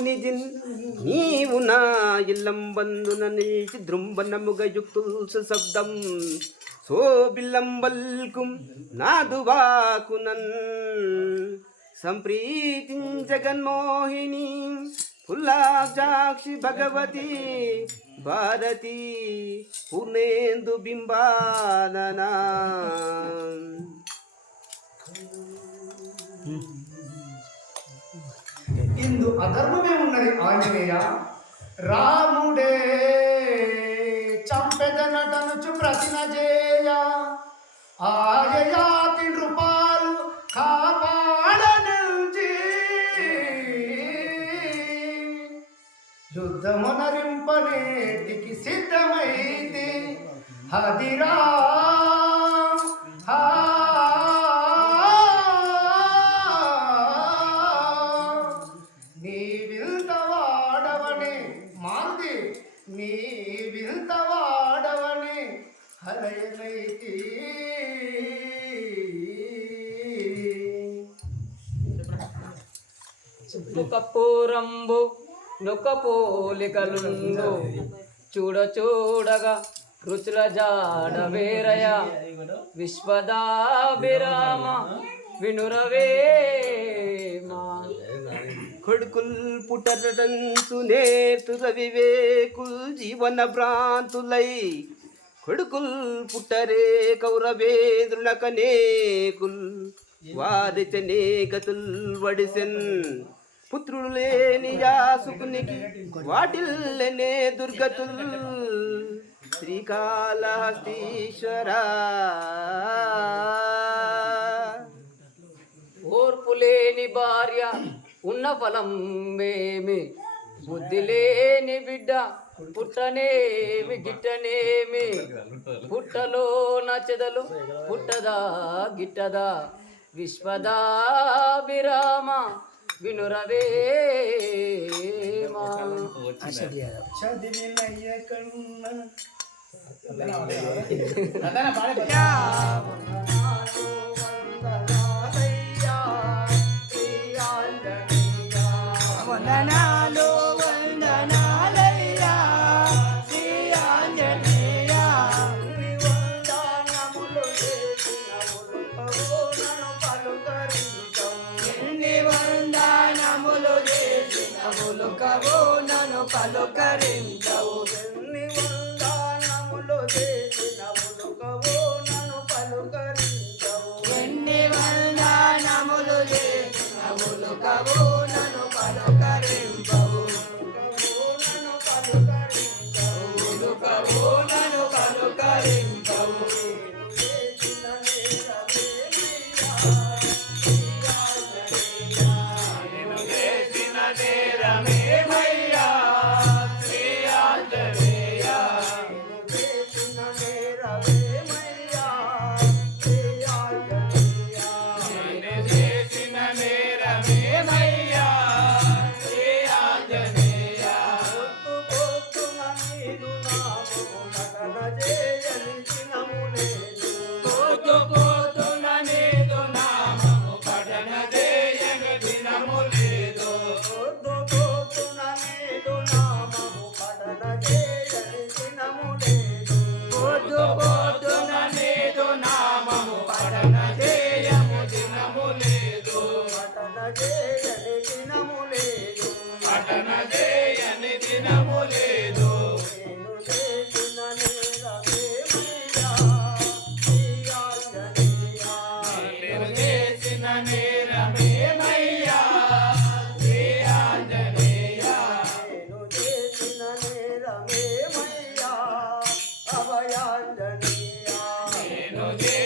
నిజిన్ నీవు నా ఇల్లం బంధున నిలిచి దృంబనముగ యుక్తుల్సు శబ్దం శోభిల్లంబల్కుం నాదువాకునన్. సంప్రీతిం జగన్మోహిని ఫుల్లాక్షి భగవతి భారతి పూర్ణేందు బింబాననా ఇందు అధర్మమే ఉన్నది ఆంజనేయ. రాముడే చంపెదనటనుచు ప్రతిన చేయ ఆయయాతి నృపాలు కాపాడనుంచి. యుద్ధమునరింపనేటికి సిద్ధమైతే. హదిరా హరయనైతి ముఖపూరంబు నొక్క పోలికలుండు చూడ చూడగా రుచుల జాడ వేరయ. విశ్వదాభిరామ వినురవేమా కొడుకుల్ పుట్టరంచు నేర్తుల వివేకుల్ జీవన భ్రాంతులై. కొడుకుల్ పుట్టరే కౌరవేంద్రులకనేకుల్ వారిచనే గతుల్ వడిసెన్. పుత్రులు లేని యాసుకునికి వాటిల్లనే దుర్గతుల్. శ్రీకాళహస్తీశ్వరా. ఓర్పు లేని భార్య ఉన్న ఫలం ఏమి బుద్ధి లేని బిడ్డ పుట్టనేమి గిట్టనేమి పుట్టలో నచెదలు పుట్టదా గిట్టదా విశ్వదాభిరామ వినురవేమా చదివినయ్య కన్నా পালকা ও নানো পালকা রে যাও। Yeah.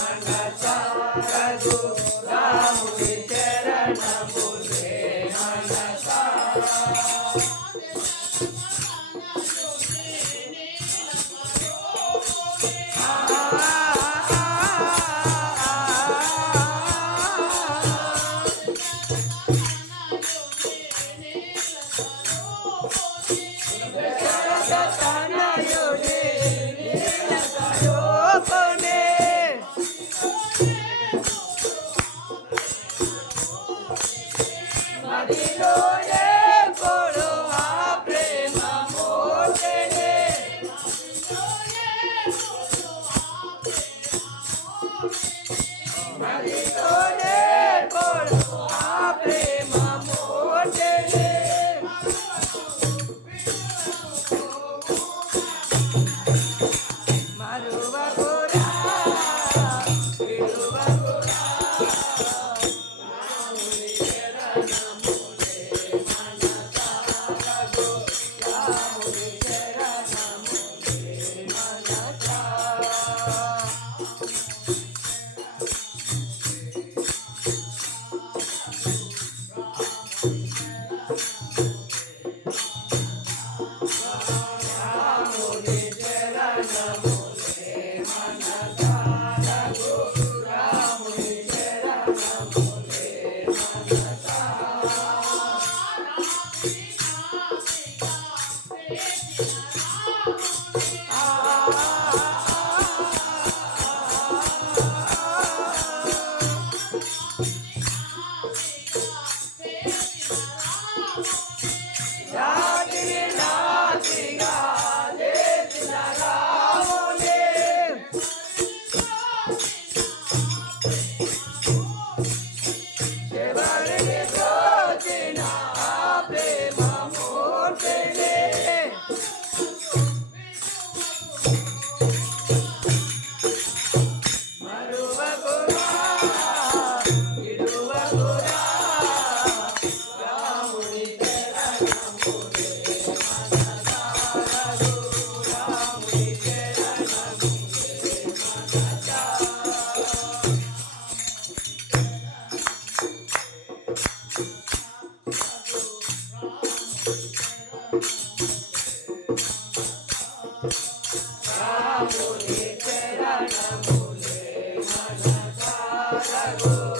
Raghu Happy Lord. Bye. Jai Jai Jai Jai